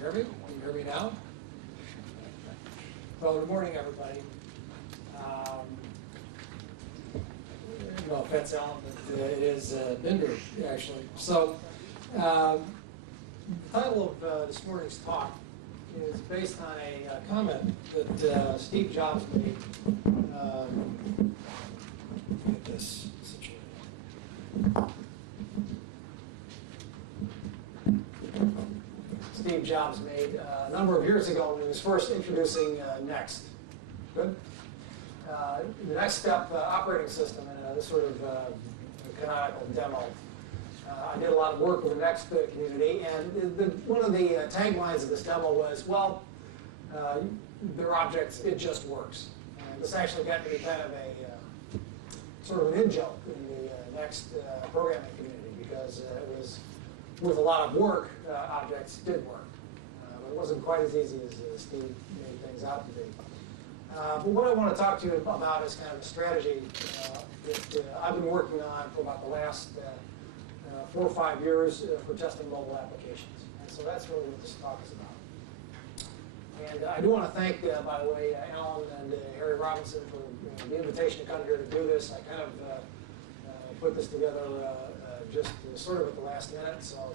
hear me? Can you hear me now? Well, good morning, everybody. No offense, Alan, but it is Binder, actually. So, the title of this morning's talk is based on a comment that Steve Jobs made. Get this situated. Steve Jobs made a number of years ago when he was first introducing Next. Good. The Next Step operating system in this sort of canonical demo. I did a lot of work with the Next community, and one of the taglines of this demo was, well, their objects, it just works. And this actually got to be kind of a sort of an in-joke in the Next programming community, because it was, with a lot of work, objects did work. But it wasn't quite as easy as Steve made things out to be. But what I want to talk to you about is kind of a strategy that I've been working on for about the last 4 or 5 years for testing mobile applications. And so that's really what this talk is about. And I do want to thank, by the way, Alan and Harry Robinson for the invitation to come here to do this. I kind of put this together just sort of at the last minute, so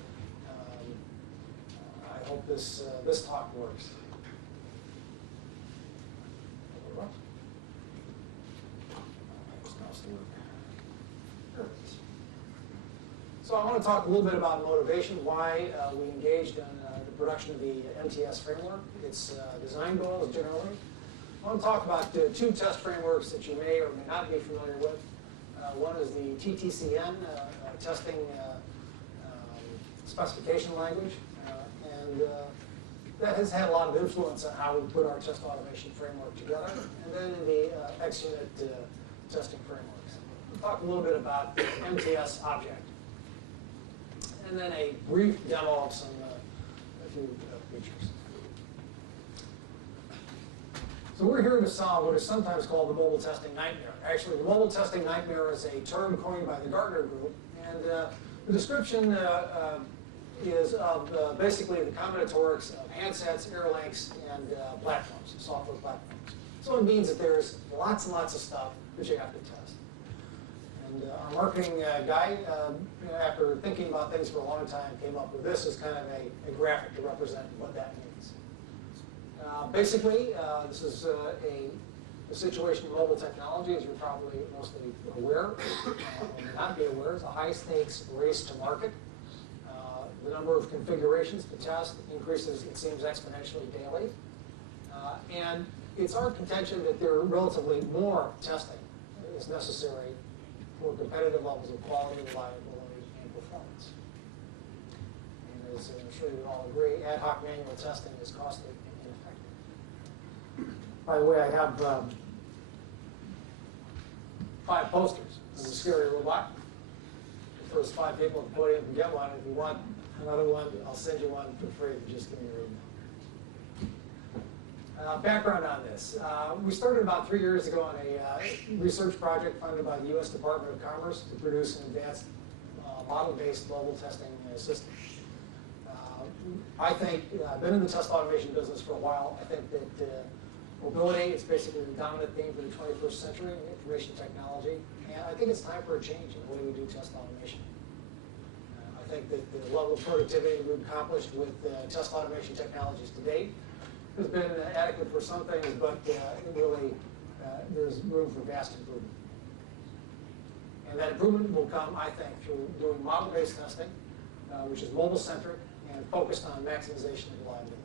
I hope this talk works. So I want to talk a little bit about motivation, why we engaged in the production of the MTS framework, its design goals generally. I want to talk about 2 test frameworks that you may or may not be familiar with. One is the TTCN testing specification language, and that has had a lot of influence on how we put our test automation framework together. And then in the XUnit testing frameworks. We'll talk a little bit about the MTS object. And then a brief demo of a few features. So we're here to solve what is sometimes called the mobile testing nightmare. Actually, the mobile testing nightmare is a term coined by the Gartner Group. And the description is of basically the combinatorics of handsets, air links, and platforms, software platforms. So it means that there's lots and lots of stuff that you have to test. And our marketing guy, after thinking about things for a long time, came up with this as kind of a graphic to represent what that means. Basically, this is a situation in mobile technology, as you're probably mostly aware, or may not be aware. It's a high-stakes race to market. The number of configurations to test increases, it seems, exponentially daily. And it's our contention that there are relatively more testing is necessary for competitive levels of quality, reliability, and performance. And as I'm sure you all agree, ad hoc manual testing is costly and ineffective. By the way, I have 5 posters of the scary robot. The first 5 people at the podium can get one. If you want another one, I'll send you one for free. Just give me your email. Background on this. We started about 3 years ago on a research project funded by the U.S. Department of Commerce to produce an advanced model-based mobile testing system. I think, I've been in the test automation business for a while. I think that mobility is basically the dominant theme for the 21st century in information technology. And I think it's time for a change in the way we do test automation. I think that the level of productivity we've accomplished with test automation technologies to date has been adequate for some things, but really there's room for vast improvement. And that improvement will come, I think, through doing model-based testing, which is mobile-centric and focused on maximization of reliability.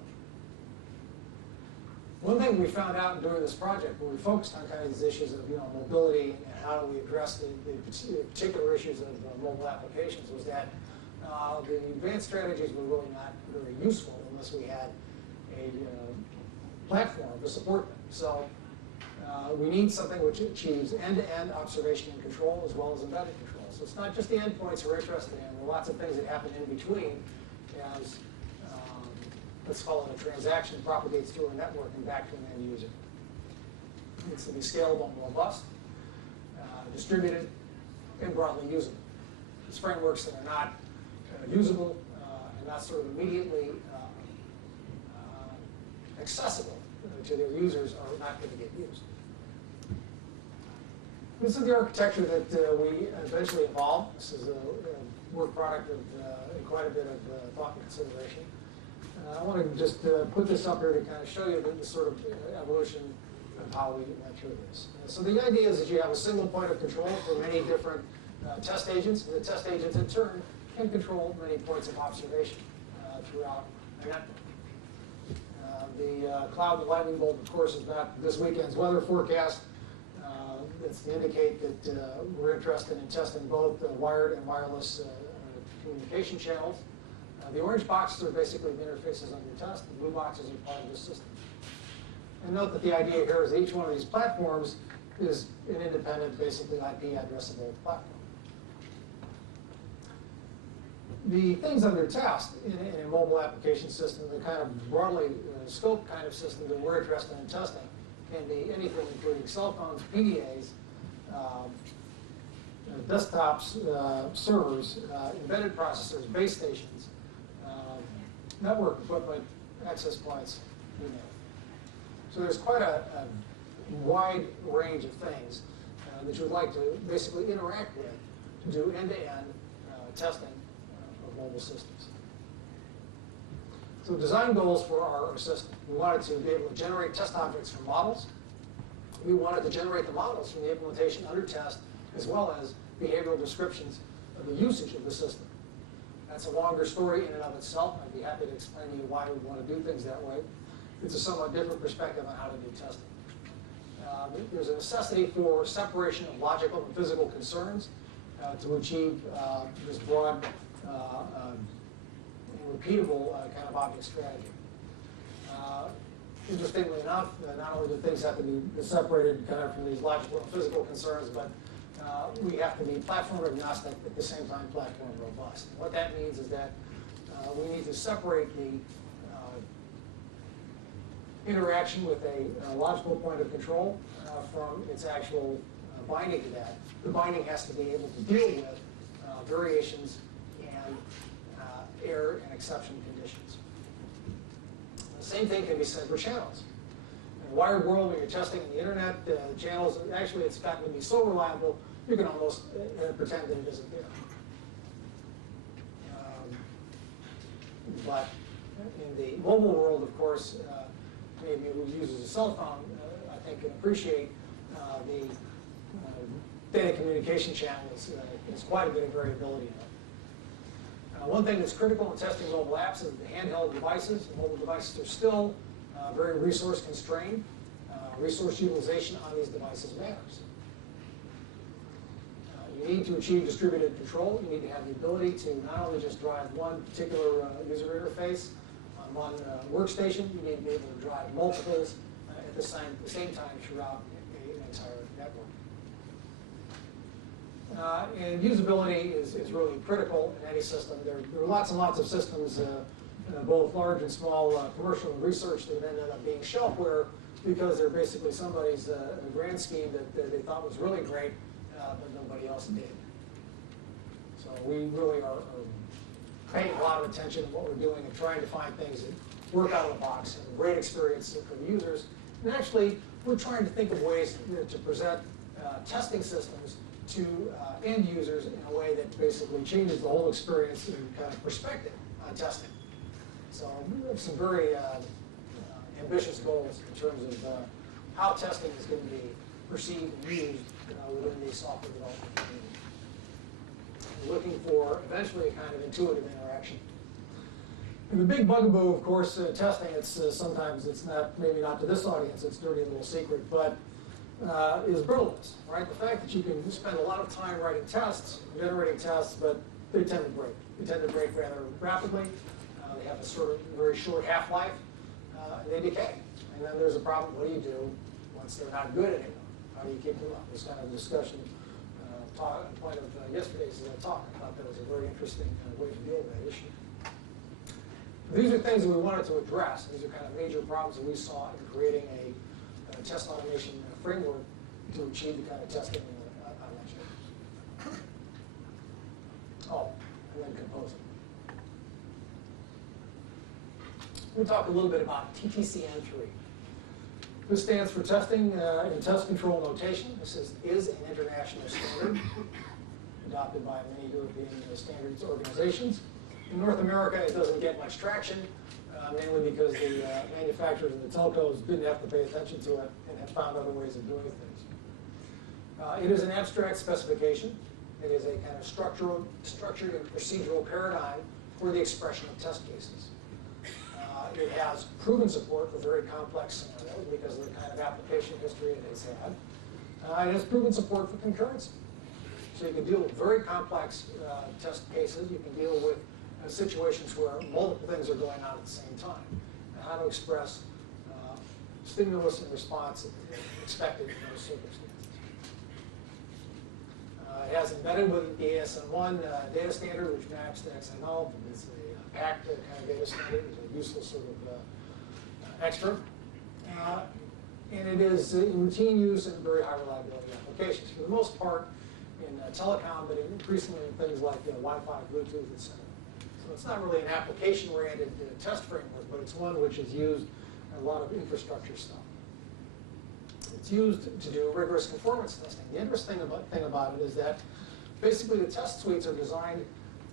One thing we found out during this project, when we focused on kind of these issues of mobility and how do we address the particular issues of mobile applications, was that the advanced strategies were really not very useful unless we had a platform to support them. So we need something which achieves end-to-end observation and control as well as embedded control. So it's not just the endpoints we're interested in. There are lots of things that happen in between as, let's call it a transaction, propagates through a network and back to an end user. It needs to be scalable and robust, distributed, and broadly usable. These frameworks that are not usable and not sort of immediately accessible to their users are not going to get used. This is the architecture that we eventually evolved. This is a work product of quite a bit of thought and consideration. I want to just put this up here to kind of show you the sort of evolution of how we went through this. So the idea is that you have a single point of control for many different test agents, and the test agents in turn can control many points of observation throughout a network. The cloud and lightning bolt, of course, is not this weekend's weather forecast. It's to indicate that we're interested in testing both wired and wireless communication channels. The orange boxes are basically the interfaces on your test. The blue boxes are part of the system. And note that the idea here is that each one of these platforms is an independent, basically IP addressable platform. The things under test in a mobile application system, the kind of broadly scope kind of system that we're interested in testing, can be anything including cell phones, PDAs, desktops, servers, embedded processors, base stations, network equipment, access points, you know. So there's quite a wide range of things that you would like to basically interact with to do end-to-end testing of mobile systems. So design goals for our system. We wanted to be able to generate test objects from models. We wanted to generate the models from the implementation under test, as well as behavioral descriptions of the usage of the system. That's a longer story in and of itself. I'd be happy to explain to you why we want to do things that way. It's a somewhat different perspective on how to do testing. There's a necessity for separation of logical and physical concerns to achieve this broad and repeatable kind of object strategy. Interestingly enough, not only do things have to be separated kind of from these logical and physical concerns, but we have to be platform agnostic at the same time platform robust. And what that means is that we need to separate the interaction with a logical point of control from its actual binding to that. The binding has to be able to deal with variations and error and exception conditions. The same thing can be said for channels. In a wired world, when you're testing the internet, channels, actually it's gotten to be so reliable, you can almost pretend that it isn't there. But in the mobile world, of course, maybe who uses a cell phone, I think can appreciate the data communication channel is quite a bit of variability in it. One thing that's critical in testing mobile apps is the handheld devices. The mobile devices are still very resource constrained. Resource utilization on these devices matters. You need to achieve distributed control. You need to have the ability to not only just drive one particular user interface on one workstation, you need to be able to drive multiples at the same time throughout an entire network. And usability is really critical in any system. There are lots and lots of systems, both large and small, commercial and research, that ended up being shelfware because they're basically somebody's grand scheme that they thought was really great, but nobody else did. So we really are paying a lot of attention to what we're doing and trying to find things that work out of the box and a great experience for the users. And actually, we're trying to think of ways to present testing systems to end users in a way that basically changes the whole experience and kind of perspective on testing. So we have some very ambitious goals in terms of how testing is going to be perceived and used within the software development community. We're looking for eventually a kind of intuitive interaction. And the big bugaboo, of course, testing, it's sometimes it's not, maybe not to this audience, it's a dirty little secret, but is brittleness, right? The fact that you can spend a lot of time writing tests, generating tests, but they tend to break. They tend to break rather rapidly. They have a sort of very short half-life, and they decay. And then there's a problem. What do you do once they're not good anymore? How do you keep them up? This kind of discussion, point of yesterday's talk. I thought that was a very interesting way to deal with that issue. These are things that we wanted to address. These are kind of major problems that we saw in creating a test automation framework to achieve the kind of testing I mentioned. Oh, and then composing. we'll talk a little bit about TTCN3. This stands for Testing in Test Control Notation. This is an international standard adopted by many European standards organizations. In North America, it doesn't get much traction, mainly because the manufacturers and the telcos didn't have to pay attention to it and have found other ways of doing things. It is an abstract specification. It is a kind of structured and procedural paradigm for the expression of test cases. It has proven support for very complex scenarios because of the kind of application history it has had. It has proven support for concurrency. So you can deal with very complex test cases. You can deal with situations where multiple things are going on at the same time, and how to express stimulus and response expected in those circumstances. It has embedded with the ASM1 data standard, which maps to XML. It's a packed kind of data standard. It's a useful sort of extra. And it is in routine use in very high reliability applications. For the most part in telecom, but increasingly in things like Wi-Fi, Bluetooth, etc. So it's not really an application-oriented test framework, but it's one which is used in a lot of infrastructure stuff. It's used to do rigorous conformance testing. The interesting thing about it is that basically the test suites are designed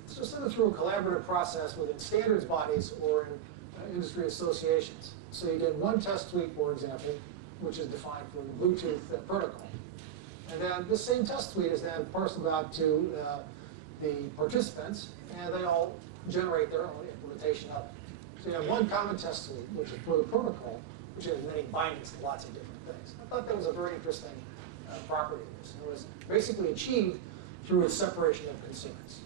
sort of through a collaborative process within standards bodies or in industry associations. So you get one test suite, for example, which is defined for the Bluetooth protocol. And then this same test suite is then parceled out to the participants, and they all generate their own implementation of it. So you have one common test suite, which is for the protocol, which has many bindings to lots of different things. I thought that was a very interesting property of this. It was basically achieved through its separation of concerns.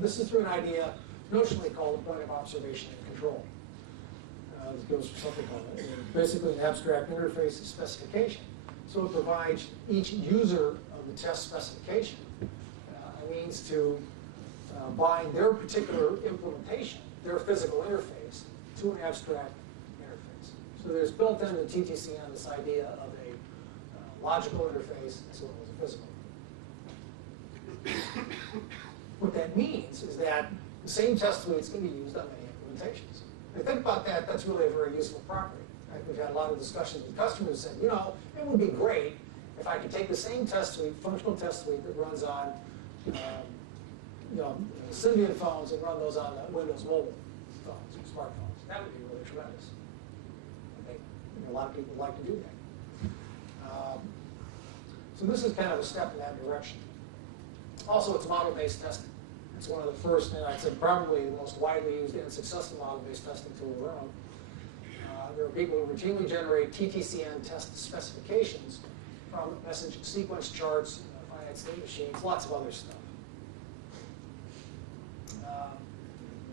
This is through an idea notionally called the point of observation and control. This goes for something called basically an abstract interface specification. So it provides each user of the test specification a means to bind their particular implementation, their physical interface, to an abstract interface. So there's built into TTCN this idea of a logical interface as well as a physical. What that means is that the same test suites can be used on many implementations. If you think about that, that's really a very useful property. Right? We've had a lot of discussions with customers who said, you know, it would be great if I could take the same test suite, functional test suite that runs on Symbian phones and run those on the Windows mobile phones or smartphones. That would be really tremendous. I think a lot of people would like to do that. So this is kind of a step in that direction. Also, it's model-based testing. It's one of the first, and I'd say probably the most widely used and successful model-based testing tool around. There are people who routinely generate TTCN test specifications from message sequence charts, finite state machines, lots of other stuff.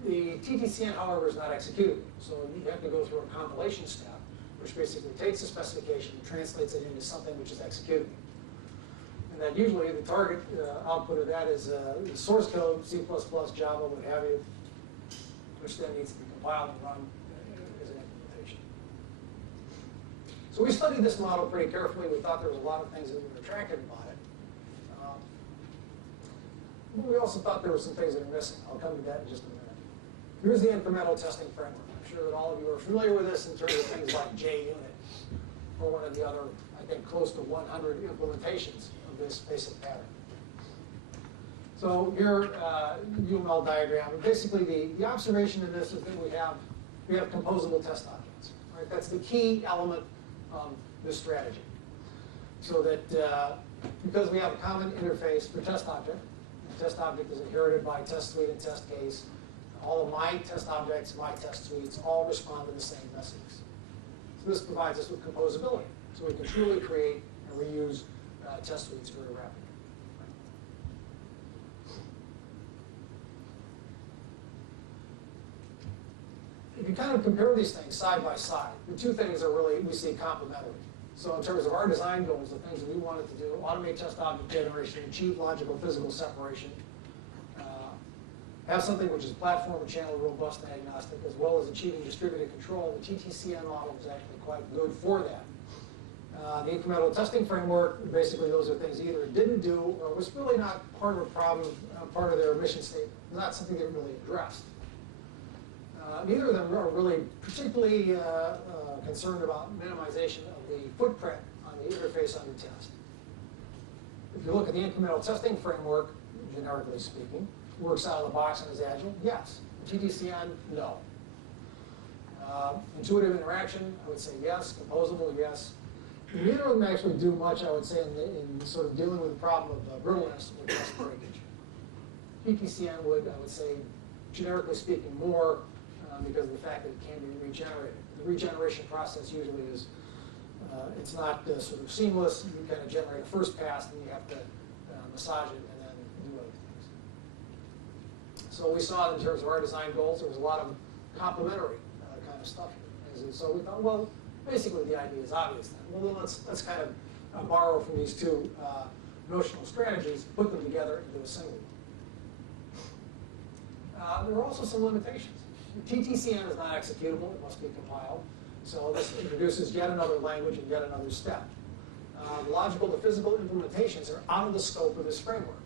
The TTCN, however, is not executable. So you have to go through a compilation step, which basically takes the specification and translates it into something which is executable. And then usually the target output of that is the source code, C++, Java, what have you, which then needs to be compiled and run as an implementation. So we studied this model pretty carefully. We thought there was a lot of things that were attractive about it. But we also thought there were some things that are missing. I'll come to that in just a minute. Here's the incremental testing framework. I'm sure that all of you are familiar with this in terms of things like JUnit, or one of the other, I think, close to 100 implementations of this basic pattern. So here, UML diagram. Basically, the observation in this is that we have composable test objects. Right? That's the key element of this strategy. So that because we have a common interface for test object, the test object is inherited by test suite and test case. All of my test objects, my test suites, all respond to the same messages. So this provides us with composability. So we can truly create and reuse test suites very rapidly. If you kind of compare these things side by side, the two things are really, we see, complementary. So in terms of our design goals, the things that we wanted to do, automate test object generation, achieve logical physical separation, have something which is platform and channel robust and agnostic, as well as achieving distributed control. The TTCN model is actually quite good for that. The incremental testing framework, basically those are things either it didn't do or was really not part of a problem, part of their mission statement, not something they really addressed. Neither of them are really particularly concerned about minimization of the footprint on the interface under test. If you look at the incremental testing framework, generically speaking, works out of the box and is agile, yes. TTCN, no. Intuitive interaction, I would say yes. Composable, yes. Neither of them actually do much, I would say, in sort of dealing with the problem of brittleness or test breakage. TTCN would, I would say, generically speaking, more because of the fact that it can be regenerated. The regeneration process usually is, it's not sort of seamless. You kind of generate a first pass, and you have to massage it and then do other things. So we saw in terms of our design goals, there was a lot of complementary kind of stuff here. And so we thought, well, basically the idea is obvious then. Well, then let's kind of borrow from these two notional strategies, put them together into a single one. There are also some limitations. TTCN is not executable, it must be compiled. So this introduces yet another language and yet another step. Logical to physical implementations are out of the scope of this framework.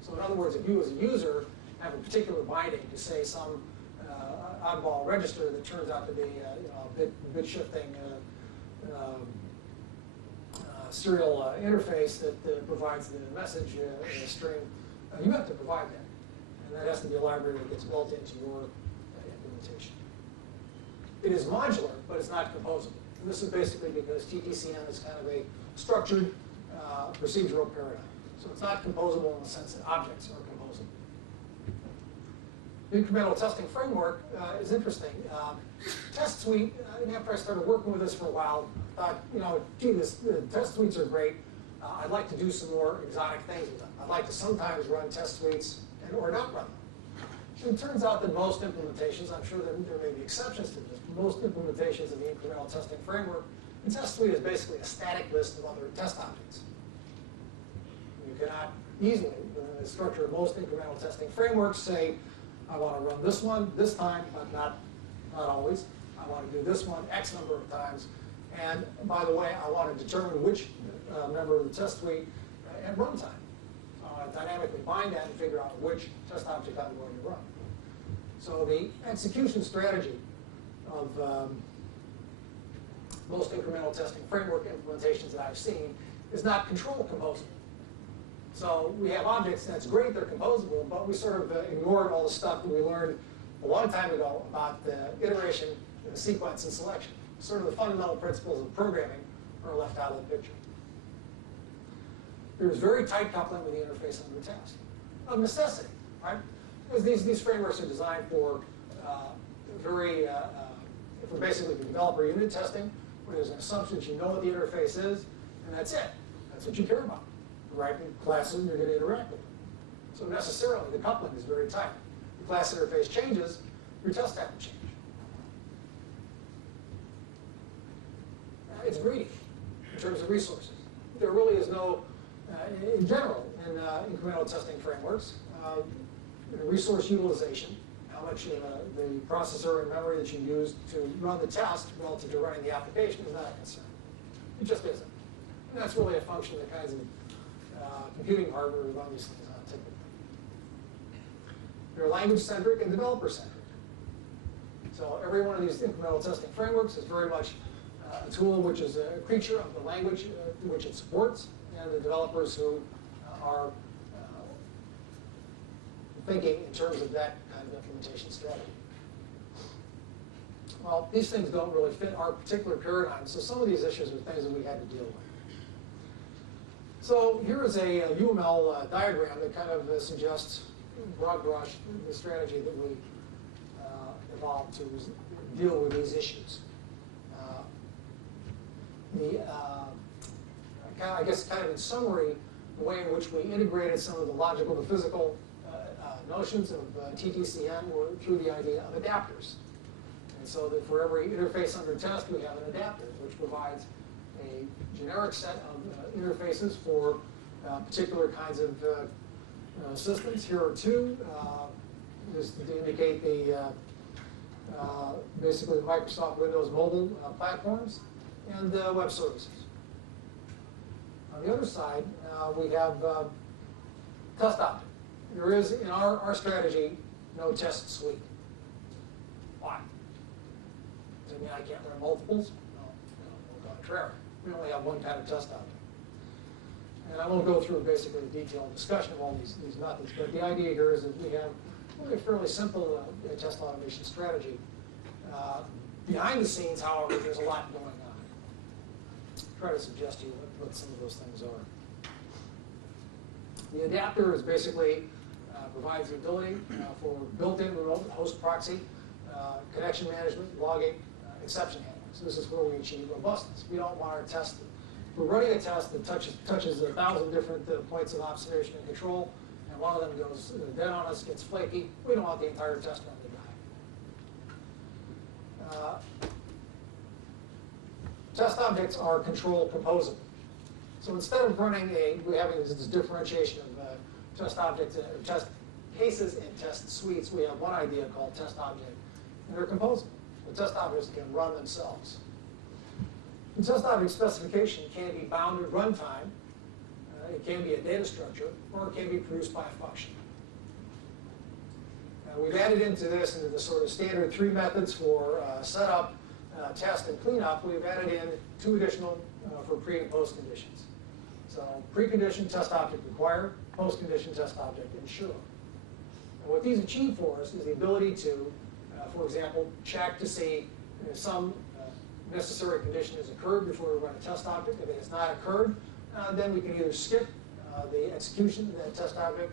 So in other words, if you as a user have a particular binding to say some oddball register that turns out to be a bit shifting serial interface that provides the message string, you have to provide that. And that has to be a library that gets built into your implementation. It is modular, but it's not composable. And this is basically because TTCN is kind of a structured procedural paradigm. So it's not composable in the sense that objects are composable. The incremental testing framework is interesting. Test suite, after I started working with this for a while, I thought, gee, the test suites are great. I'd like to do some more exotic things with them. I'd like to sometimes run test suites or not run them. And it turns out that most implementations, I'm sure that there may be exceptions to this, but most implementations of the incremental testing framework, the test suite is basically a static list of other test objects. You cannot easily, in the structure of most incremental testing frameworks, say, I want to run this one this time, but not always. I want to do this one X number of times. And by the way, I want to determine which member of the test suite at runtime. Dynamically bind that and figure out which test object I'm going to run. So the execution strategy of most incremental testing framework implementations that I've seen is not control composable. So we have objects, that's great, they're composable, but we sort of ignored all the stuff that we learned a long time ago about the iteration, sequence, and selection. Sort of the fundamental principles of programming are left out of the picture. There's very tight coupling with the interface under test, of necessity, right? Because these frameworks are designed for for basically for developer unit testing, where there's an assumption that you know what the interface is, and that's it. That's what you care about. You're writing classes, and you're going to interact with them. So necessarily, the coupling is very tight. The class interface changes, your test have to change. It's greedy in terms of resources. There really is no in general, in incremental testing frameworks, resource utilization, how much the processor and memory that you use to run the test relative to running the application is not a concern. It just isn't. And that's really a function of the kinds of computing hardware we run these things on typically. They're language-centric and developer-centric. So every one of these incremental testing frameworks is very much a tool which is a creature of the language which it supports, and the developers who are thinking in terms of that kind of implementation strategy. Well, these things don't really fit our particular paradigm, so some of these issues are things that we had to deal with. So here is a UML diagram that kind of suggests, broad brush, the strategy that we evolved to deal with these issues. I guess kind of in summary, the way in which we integrated some of the logical to physical notions of TTCN were through the idea of adapters. And so that for every interface under test, we have an adapter, which provides a generic set of interfaces for particular kinds of systems. Here are two, just to indicate the basically Microsoft Windows mobile platforms and web services. On the other side, we have test object. There is, in our strategy, no test suite. Why? you mean I can't learn multiples? No, au contraire. We only have one kind of test object. And I won't go through basically a detailed discussion of all these methods, but the idea here is that we have really a fairly simple test automation strategy. Behind the scenes, however, there's a lot going on. Try to suggest to you what some of those things are. The adapter is basically provides the ability for built-in remote host proxy, connection management, logging, exception handling. So this is where we achieve robustness. We don't want our test. We're running a test that touches 1,000 different points of observation and control, and one of them goes dead on us, gets flaky. We don't want the entire test run to die. Test objects are control composable. So instead of running we're having this differentiation of test objects, or test cases and test suites, we have one idea called test object, and they're composable. The test objects can run themselves. The test object specification can be bound at runtime, it can be a data structure, or it can be produced by a function. We've added into the sort of standard 3 methods for setup, test, and cleanup. We've added in 2 additional for pre and post conditions. So precondition test object require, post condition test object ensure. And what these achieve for us is the ability to, for example, check to see if some necessary condition has occurred before we run a test object. If it has not occurred, then we can either skip the execution of that test object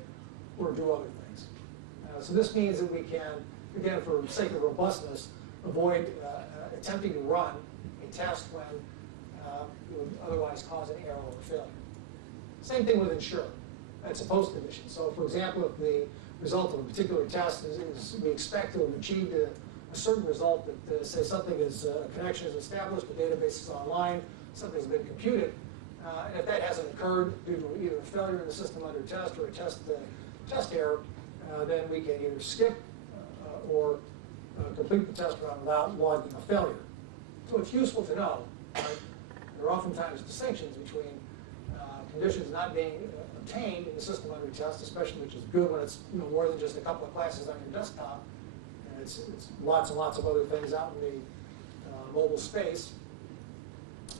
or do other things. So this means that we can, again, for the sake of robustness, avoid attempting to run a test when it would otherwise cause an error or failure. Same thing with ensure. That's a post condition. So for example, if the result of a particular test is we expect to have achieved a certain result that say something is, a connection is established, the database is online, something's been computed, and if that hasn't occurred due to either a failure in the system under test or a test error, then we can either skip or complete the test run without logging a failure. So it's useful to know, right? There are oftentimes distinctions between conditions not being obtained in the system under test, especially, which is good when it's more than just a couple of classes on your desktop. And it's lots and lots of other things out in the mobile space.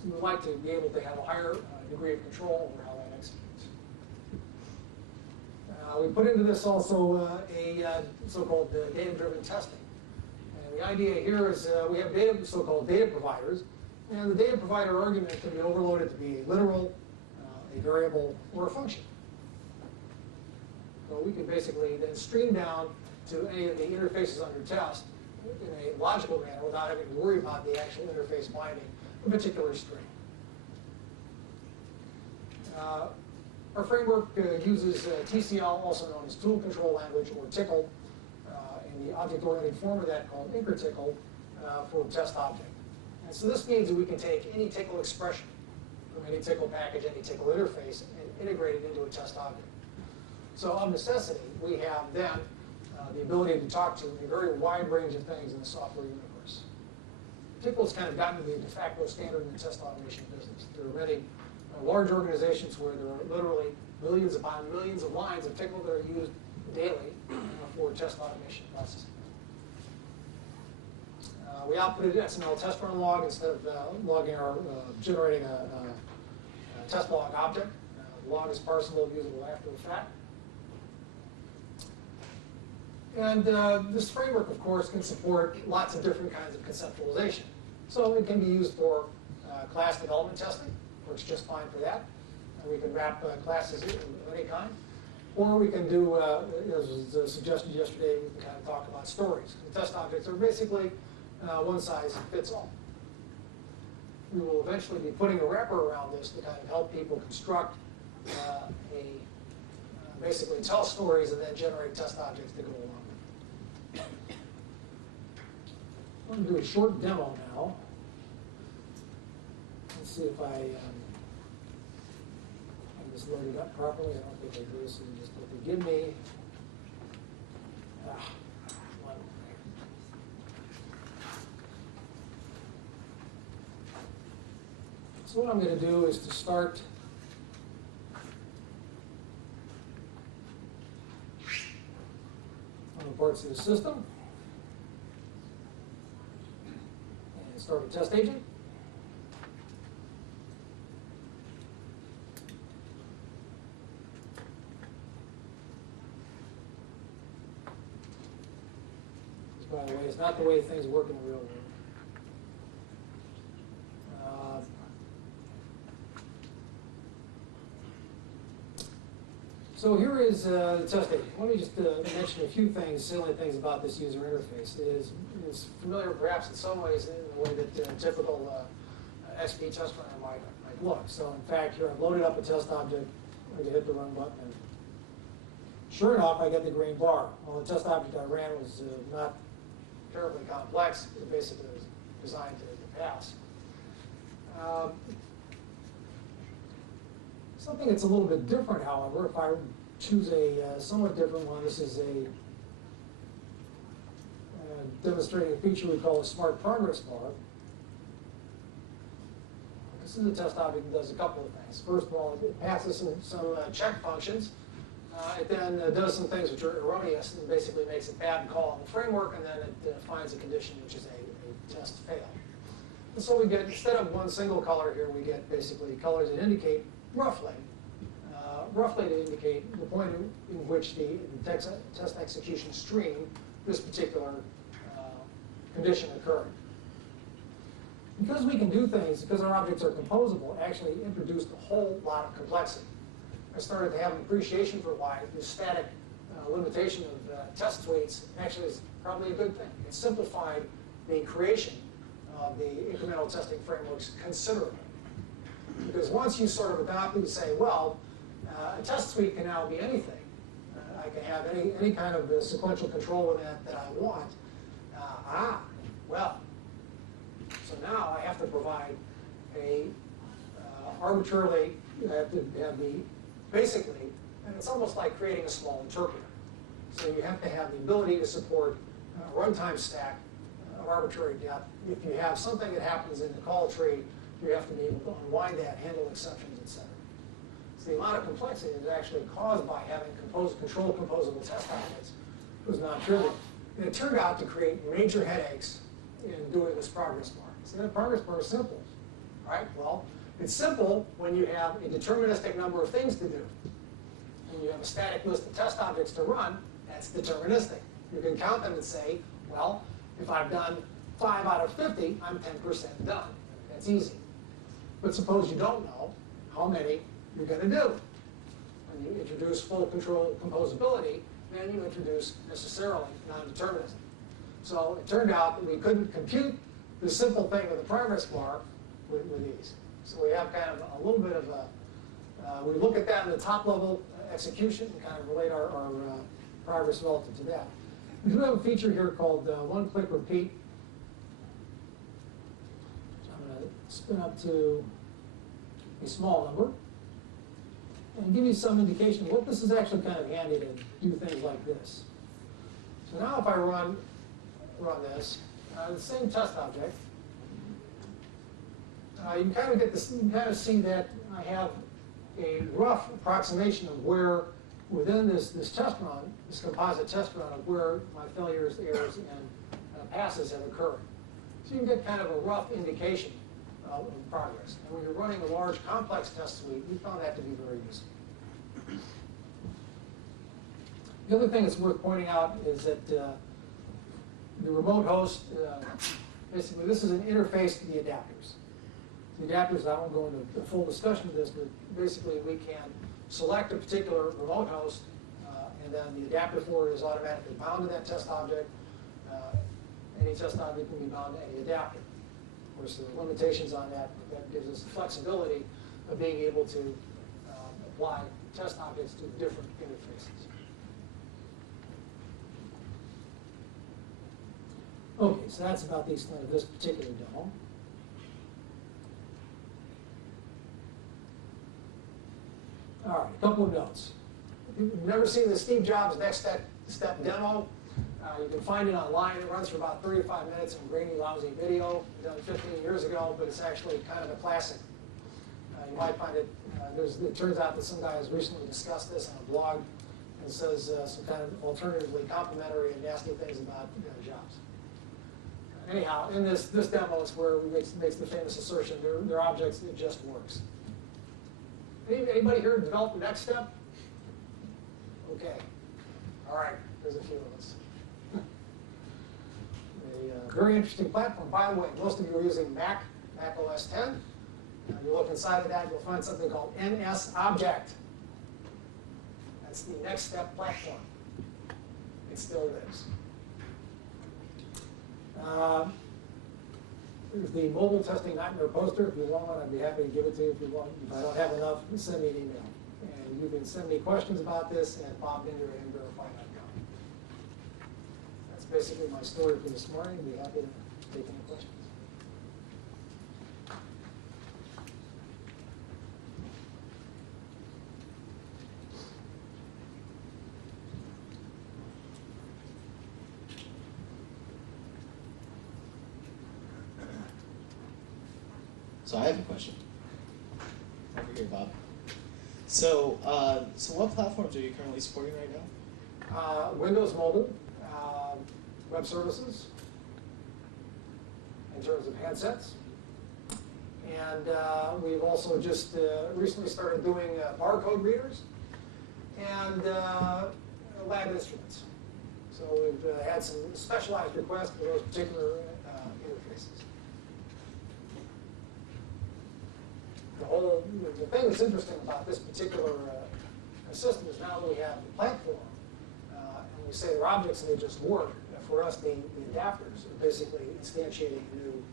We would like to be able to have a higher degree of control over how that executes. We put into this also a so-called data-driven testing. And the idea here is we have so-called data providers, and the data provider argument can be overloaded to be a literal, a variable, or a function. So we can basically then stream down to any of the interfaces under test in a logical manner without having to worry about the actual interface binding a particular string. Our framework uses TCL, also known as Tool Control Language, or TCL, in the object-oriented form of that called incrTCL for test object. And so this means that we can take any TCL expression from any TCL package, any TCL interface, and integrate it into a test object. So of necessity, we have then the ability to talk to a very wide range of things in the software universe. TCL has kind of gotten to be a de facto standard in the test automation business. There are many large organizations where there are literally millions upon millions of lines of TCL that are used daily for test automation processing. We outputted XML test run log instead of logging or generating a test log object. The log is parsable and usable after the fact. And this framework, of course, can support lots of different kinds of conceptualization. So it can be used for class development testing, works just fine for that. And we can wrap classes of any kind. Or we can do, as was suggested yesterday, we can kind of talk about stories. The test objects are basically one size fits all. We will eventually be putting a wrapper around this to kind of help people construct basically tell stories and then generate test objects to go along with it. I'm going to do a short demo now. Let's see if I have this loaded up properly. I don't think I do, so you just have to give me one. So what I'm going to do is to start on the parts of the system. And start a test agent. By the way, it's not the way things work in the real world. So here is the test agent. Let me just mention a few things, salient things about this user interface. It is familiar perhaps in some ways in the way that a typical XP test runner might look. So in fact, here I've loaded up a test object. I'm going to hit the run button. And sure enough, I get the green bar. Well, the test object I ran was not terribly complex. It basically was designed to pass. Something that's a little bit different, however, if I choose a somewhat different one, this is a demonstrating a feature we call a smart progress bar. This is a test object that does a couple of things. First of all, it passes some check functions. It then does some things which are erroneous and basically makes a bad call on the framework, and then it finds a condition which is a test fail. And so we get, instead of one single color here, we get basically colors that indicate roughly to indicate the point in which the test execution stream, this particular condition occurred. Because we can do things, because our objects are composable, actually introduced a whole lot of complexity. I started to have an appreciation for why the static limitation of test suites actually is probably a good thing. It simplified the creation of the incremental testing frameworks considerably. Because once you sort of adopt and say, well, a test suite can now be anything. I can have any kind of sequential control with that I want. Well, so now I have to provide a arbitrarily, you have to have the, basically, and it's almost like creating a small interpreter. So you have to have the ability to support a runtime stack of arbitrary depth. If you have something that happens in the call tree, you have to be able to unwind that, handle exceptions, etc. So the amount of complexity is actually caused by having control composable test objects was not trivial. And it turned out to create major headaches in doing this progress bar. So that progress bar is simple, right? Well, it's simple when you have a deterministic number of things to do. When you have a static list of test objects to run, that's deterministic. You can count them and say, well, if I've done 5 out of 50, I'm 10% done. That's easy. But suppose you don't know how many you're going to do. When you introduce full control composability, then you introduce necessarily non-determinism. So it turned out that we couldn't compute the simple thing with the progress bar with these. So we have kind of a little bit of a, we look at that in the top level execution and kind of relate our progress relative to that. We do have a feature here called one-click repeat. So I'm going to spin up to a small number and give you some indication of what this is actually kind of handy to do things like this. So now if I run this, the same test object, you can kind of get this, you can kind of see that I have a rough approximation of where within this test run, this composite test run, of where my failures, errors, and passes have occurred. So you can get kind of a rough indication of progress. And when you're running a large complex test suite, we found that to be very useful. The other thing that's worth pointing out is that the remote host, basically this is an interface to the adapters. The adapters, I won't go into a full discussion of this, but basically we can select a particular remote host, and then the adapter for it is automatically bound to that test object. Any test object can be bound to any adapter. Of course, there are limitations on that, but that gives us the flexibility of being able to apply test objects to different interfaces. Okay, so that's about the extent of this particular demo. All right, a couple of notes. If you've never seen the Steve Jobs Next Step demo, you can find it online. It runs for about 35 minutes in grainy, lousy video, done 15 years ago, but it's actually kind of a classic. You might find it, it turns out that some guy has recently discussed this on a blog and says some kind of alternatively complimentary and nasty things about Jobs. Anyhow, in this demo is where we makes the famous assertion, they're objects, it just works. Anybody here develop the next step? Okay. All right, there's a few of us. A very interesting platform. By the way, most of you are using Mac OS 10. You look inside of that, you'll find something called NS Object. That's the next step platform. It still lives. There's the mobile testing nightmare poster. If you want one, I'd be happy to give it to you if you want. If I don't have enough, send me an email. And you can send me questions about this at bobbinder@nverify.com. That's basically my story for this morning. I'd be happy to take any questions. So I have a question. Over here, Bob. So, so what platforms are you currently supporting right now? Windows Mobile, web services, in terms of handsets. And we've also just recently started doing barcode readers and lab instruments. So we've had some specialized requests for those particular interfaces. The thing that's interesting about this particular system is now that we have the platform, and we say they're objects and they just work. For us, the adapters are basically instantiating a new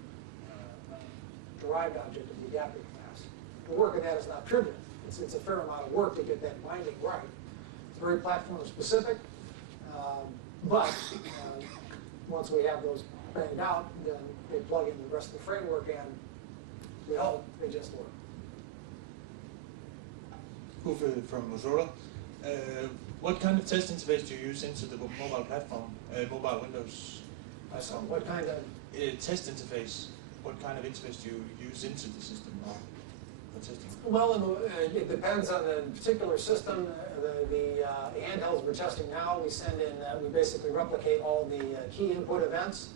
derived object of the adapter class. The work of that is not trivial. It's a fair amount of work to get that binding right. It's very platform specific, but once we have those banged out, then they plug in the rest of the framework and we hope they just work. Uffe from Motorola. What kind of test interface do you use into the mobile platform, mobile Windows platform? What kind of? Test interface. What kind of interface do you use into the system for testing? Well, it depends on the particular system. The handhelds we're testing now, we send in, we basically replicate all the key input events.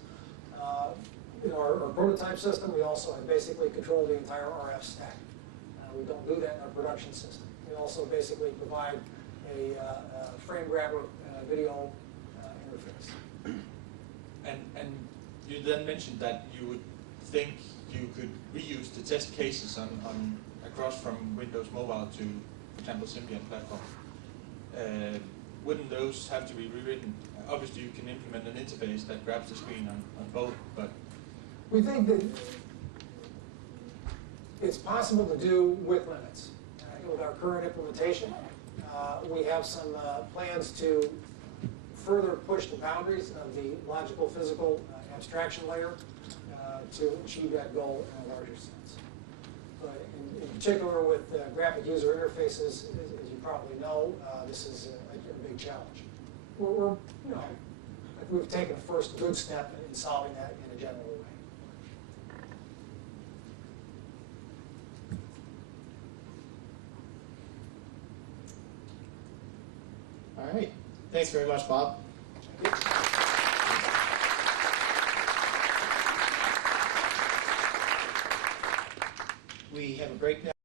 In our prototype system, we also basically control the entire RF stack. We don't do that in our production system. We also basically provide a frame grabber video interface. And you then mentioned that you would think you could reuse the test cases on across from Windows Mobile to, for example, Symbian platform. Wouldn't those have to be rewritten? Obviously, you can implement an interface that grabs the screen on both, but we think that it's possible to do with limits. With our current implementation, we have some plans to further push the boundaries of the logical physical abstraction layer to achieve that goal in a larger sense. But in particular with graphic user interfaces, as you probably know, this is a big challenge. We've taken a first good step in solving that in a general way. All right. Thanks very much, Bob. We have a break now.